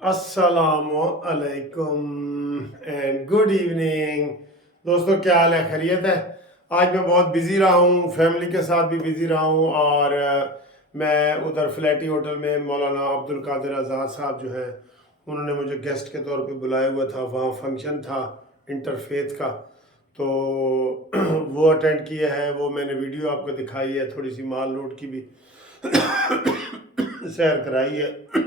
अस्सलामु अलैकुम and good evening. दोस्तों, क्या हाल है? खैरियत है? आज मैं बहुत बिज़ी रहा हूँ, फैमिली के साथ भी बिज़ी रहा हूँ। और मैं उधर फ्लैटी होटल में मौलाना अब्दुल कादिर आज़ाद साहब जो हैं, उन्होंने मुझे गेस्ट के तौर पे बुलाया हुआ था। वहाँ फंक्शन था इंटरफेथ का, तो वो अटेंड किया है। वो मैंने वीडियो आपको दिखाई है, थोड़ी सी माल रोड की भी सैर कराई है।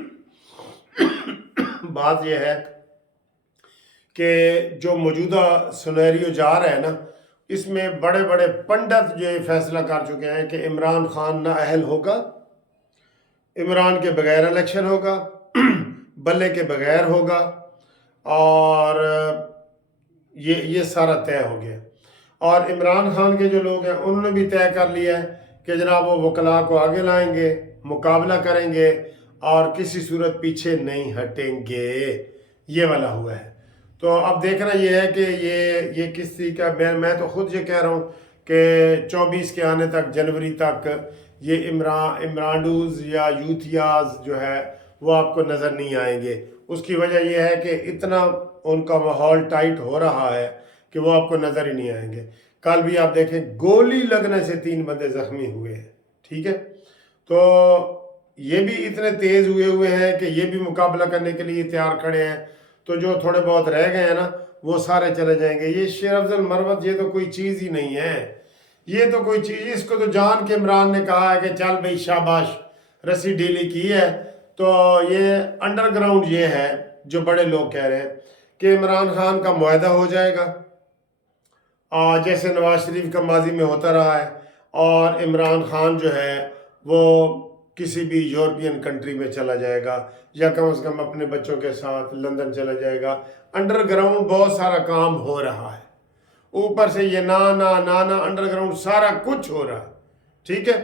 बात यह है कि जो मौजूदा सुनहरियो जा रहा है ना, इसमें बड़े बड़े पंडित जो ये फैसला कर चुके हैं कि इमरान खान ना अहल होगा, इमरान के बगैर इलेक्शन होगा, बल्ले के बगैर होगा। और ये सारा तय हो गया। और इमरान खान के जो लोग हैं उन्होंने भी तय कर लिया है कि जनाब वो वकला को आगे लाएंगे, मुकाबला करेंगे और किसी सूरत पीछे नहीं हटेंगे। ये वाला हुआ है। तो अब देखना ये है कि ये किसी का, मैं तो खुद ये कह रहा हूँ कि 24 के आने तक, जनवरी तक ये इमरानडूज या यूथियाज जो है वो आपको नज़र नहीं आएंगे। उसकी वजह यह है कि इतना उनका माहौल टाइट हो रहा है कि वो आपको नज़र ही नहीं आएंगे। कल भी आप देखें, गोली लगने से 3 बंदे ज़ख्मी हुए हैं। ठीक है, तो ये भी इतने तेज़ हुए हैं कि ये भी मुकाबला करने के लिए तैयार खड़े हैं। तो जो थोड़े बहुत रह गए हैं ना, वो सारे चले जाएंगे। ये शेर अफजल मरवत, ये तो कोई चीज़ ही नहीं है। ये तो कोई चीज़, इसको तो जान के इमरान ने कहा है कि चल भाई शाबाश, रस्सी ढीली की है। तो ये अंडरग्राउंड ये है जो बड़े लोग कह रहे हैं कि इमरान खान का मुआहदा हो जाएगा, और जैसे नवाज शरीफ का माजी में होता रहा है। और इमरान खान जो है वो किसी भी यूरोपियन कंट्री में चला जाएगा, या कम से कम अपने बच्चों के साथ लंदन चला जाएगा। अंडरग्राउंड बहुत सारा काम हो रहा है। ऊपर से ये ना अंडरग्राउंड सारा कुछ हो रहा है। ठीक है,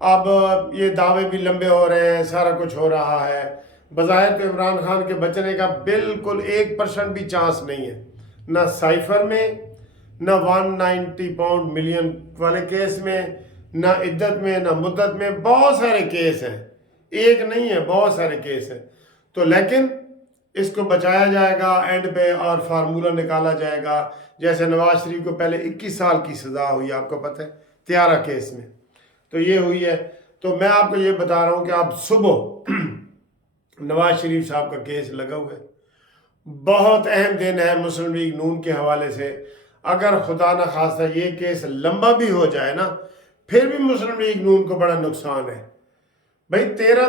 अब ये दावे भी लंबे हो रहे हैं, सारा कुछ हो रहा है। बज़ाहिर तो इमरान खान के बचने का बिल्कुल 1% भी चांस नहीं है, ना साइफर में, ना 190 पाउंड मिलियन वाले केस में, ना इद्दत में, ना मुद्दत में। बहुत सारे केस हैं, एक नहीं है, बहुत सारे केस हैं। तो लेकिन इसको बचाया जाएगा एंड पे, और फार्मूला निकाला जाएगा। जैसे नवाज शरीफ को पहले 21 साल की सज़ा हुई, आपको पता है, त्यारा केस में, तो ये हुई है। तो मैं आपको ये बता रहा हूँ कि आप सुबह नवाज शरीफ साहब का केस लगा हुआ है। बहुत अहम दिन है मुस्लिम लीग नून के हवाले से। अगर खुदा न खास्ता ये केस लंबा भी हो जाए ना, फिर भी मुस्लिम लीग नून को बड़ा नुकसान है। भाई 13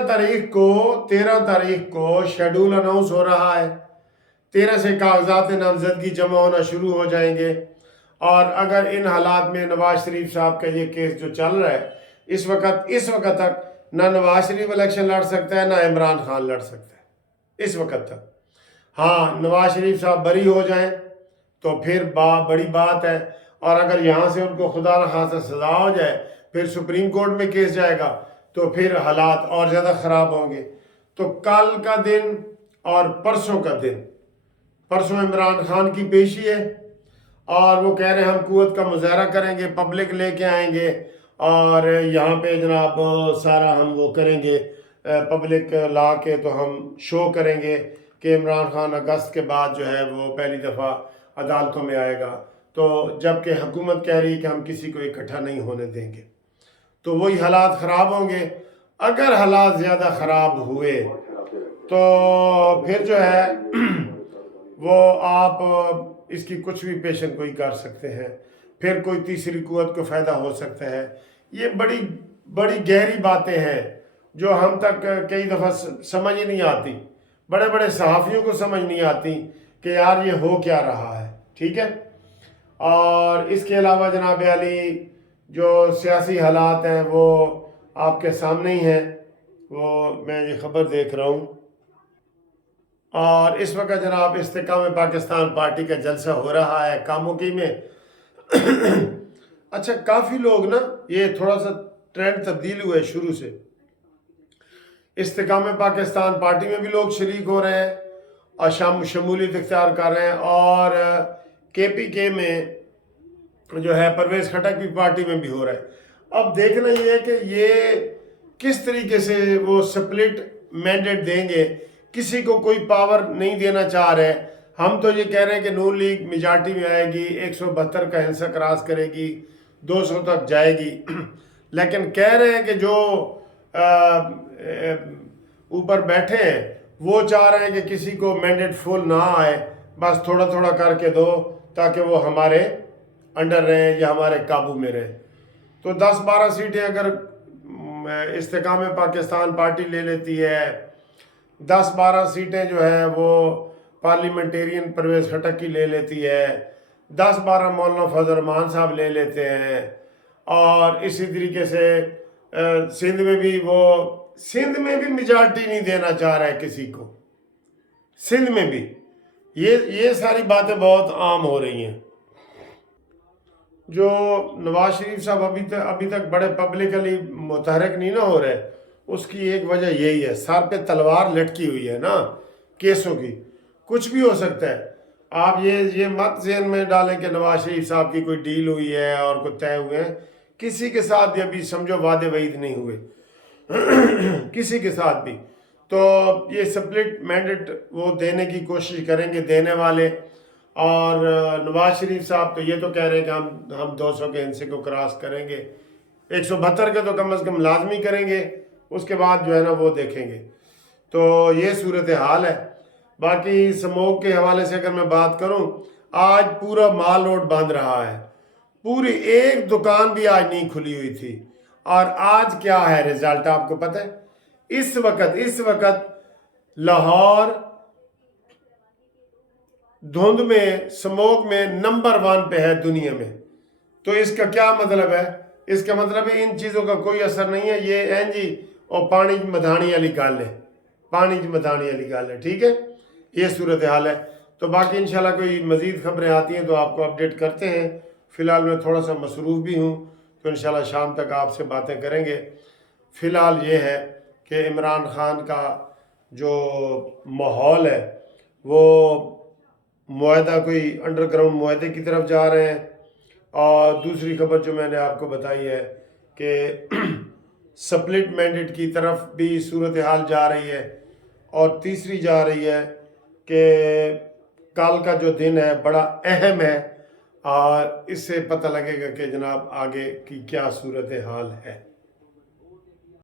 तारीख को शेड्यूल अनाउंस हो रहा है। 13 से कागजात नामजदगी जमा होना शुरू हो जाएंगे। और अगर इन हालात में नवाज शरीफ साहब का ये केस जो चल रहा है, इस वक्त तक ना नवाज शरीफ इलेक्शन लड़ सकता है, ना इमरान खान लड़ सकता है इस वक्त तक। हाँ, नवाज शरीफ साहब बरी हो जाएं तो फिर बड़ी बात है। और अगर यहाँ से उनको खुदा न खास्ता सजा हो जाए, फिर सुप्रीम कोर्ट में केस जाएगा, तो फिर हालात और ज़्यादा ख़राब होंगे। तो कल का दिन और परसों का दिन, परसों इमरान खान की पेशी है, और वो कह रहे हैं हम कुव्वत का मुजाहरा करेंगे, पब्लिक लेके आएंगे, और यहाँ पे जनाब सारा हम वो करेंगे, पब्लिक ला के तो हम शो करेंगे कि इमरान खान अगस्त के बाद जो है वो पहली दफ़ा अदालतों में आएगा। तो जबकि हुकूमत कह रही है कि हम किसी को इकट्ठा नहीं होने देंगे, तो वही हालात ख़राब होंगे। अगर हालात ज़्यादा ख़राब हुए तो फिर जो है वो आप इसकी कुछ भी पेशन गोई कर सकते हैं। फिर कोई तीसरी कुव्वत को फ़ायदा हो सकता है। ये बड़ी बड़ी गहरी बातें हैं जो हम तक कई दफ़ा समझ ही नहीं आती। बड़े बड़े सहाफ़ियों को समझ नहीं आती कि यार ये हो क्या रहा है। ठीक है, और इसके अलावा जनाब अली जो सियासी हालात हैं वो आपके सामने ही हैं। वो मैं ये ख़बर देख रहा हूँ, और इस वक्त जनाब इस्तेकाम पाकिस्तान पार्टी का जलसा हो रहा है कामुकी में। अच्छा, काफ़ी लोग ना, ये थोड़ा सा ट्रेंड तब्दील हुआ है शुरू से। इस्तेकाम पाकिस्तान पार्टी में भी लोग शरीक हो रहे हैं और शमूलियत इख्तियार कर रहे हैं। और KPK में जो है परवेज़ खटक की पार्टी में भी हो रहा है। अब देखना ये है कि ये किस तरीके से वो स्प्लिट मैंडेट देंगे किसी को कोई पावर नहीं देना चाह रहे। हम तो ये कह रहे हैं कि नून लीग मेजॉरिटी में आएगी, 172 का हिस्सा क्रॉस करेगी, 200 तक जाएगी। लेकिन कह रहे हैं कि जो ऊपर बैठे हैं वो चाह रहे हैं कि किसी को मैंडेट फुल ना आए, बस थोड़ा थोड़ा करके दो ताकि वो हमारे अंडर रहें या हमारे काबू में रहें। तो 10-12 सीटें अगर इस्तेकाम पाकिस्तान पार्टी ले लेती है, 10-12 सीटें जो है वो पार्लियामेंटेरियन परवेज़ खटक की ले लेती है, 10-12 मौलाना फजल रहमान साहब ले लेते हैं, और इसी तरीके से सिंध में भी मेजॉरिटी नहीं देना चाह रहा है किसी को। सिंध में भी ये सारी बातें बहुत आम हो रही हैं। जो नवाज शरीफ साहब अभी तक बड़े पब्लिकली मुतहरक नहीं ना हो रहे, उसकी एक वजह यही है, सर पे तलवार लटकी हुई है ना केसों की। कुछ भी हो सकता है। आप ये मत ज़हन में डालें कि नवाज शरीफ साहब की कोई डील हुई है और कोई तय हुए हैं। किसी के साथ भी अभी समझो वादे वईद नहीं हुए किसी के साथ भी। तो ये स्प्लिट मैंडेट वो देने की कोशिश करेंगे देने वाले। और नवाज शरीफ साहब तो ये तो कह रहे हैं कि हम 200 के हिस्से को क्रॉस करेंगे, 172 के तो कम से कम लाजमी करेंगे, उसके बाद जो है ना वो देखेंगे। तो ये सूरत हाल है। बाकी स्मोक के हवाले से अगर मैं बात करूं, आज पूरा माल रोड बंद रहा है, पूरी एक दुकान भी आज नहीं खुली हुई थी। और आज क्या है रिजल्ट आपको पता है? इस वक्त लाहौर धुंध में स्मोक में नंबर 1 पे है दुनिया में। तो इसका क्या मतलब है? इसका मतलब है इन चीज़ों का कोई असर नहीं है, ये हैं जी और पानी मधानी वाली गल है, पानी मधानी वाली गल है। ठीक है, ये सूरत हाल है। तो बाकी इंशाल्लाह कोई मज़ीद खबरें आती हैं तो आपको अपडेट करते हैं। फ़िलहाल मैं थोड़ा सा मसरूफ़ भी हूँ, तो इंशाल्लाह शाम तक आपसे बातें करेंगे। फ़िलहाल ये है कि इमरान ख़ान का जो माहौल है वो मुआहदा कोई अंडरग्राउंड मुआहदे की तरफ जा रहे हैं। और दूसरी खबर जो मैंने आपको बताई है कि स्प्लिट मैंडेट की तरफ भी सूरत हाल जा रही है। और तीसरी जा रही है कि कल का जो दिन है बड़ा अहम है, और इससे पता लगेगा कि जनाब आगे की क्या सूरत हाल है।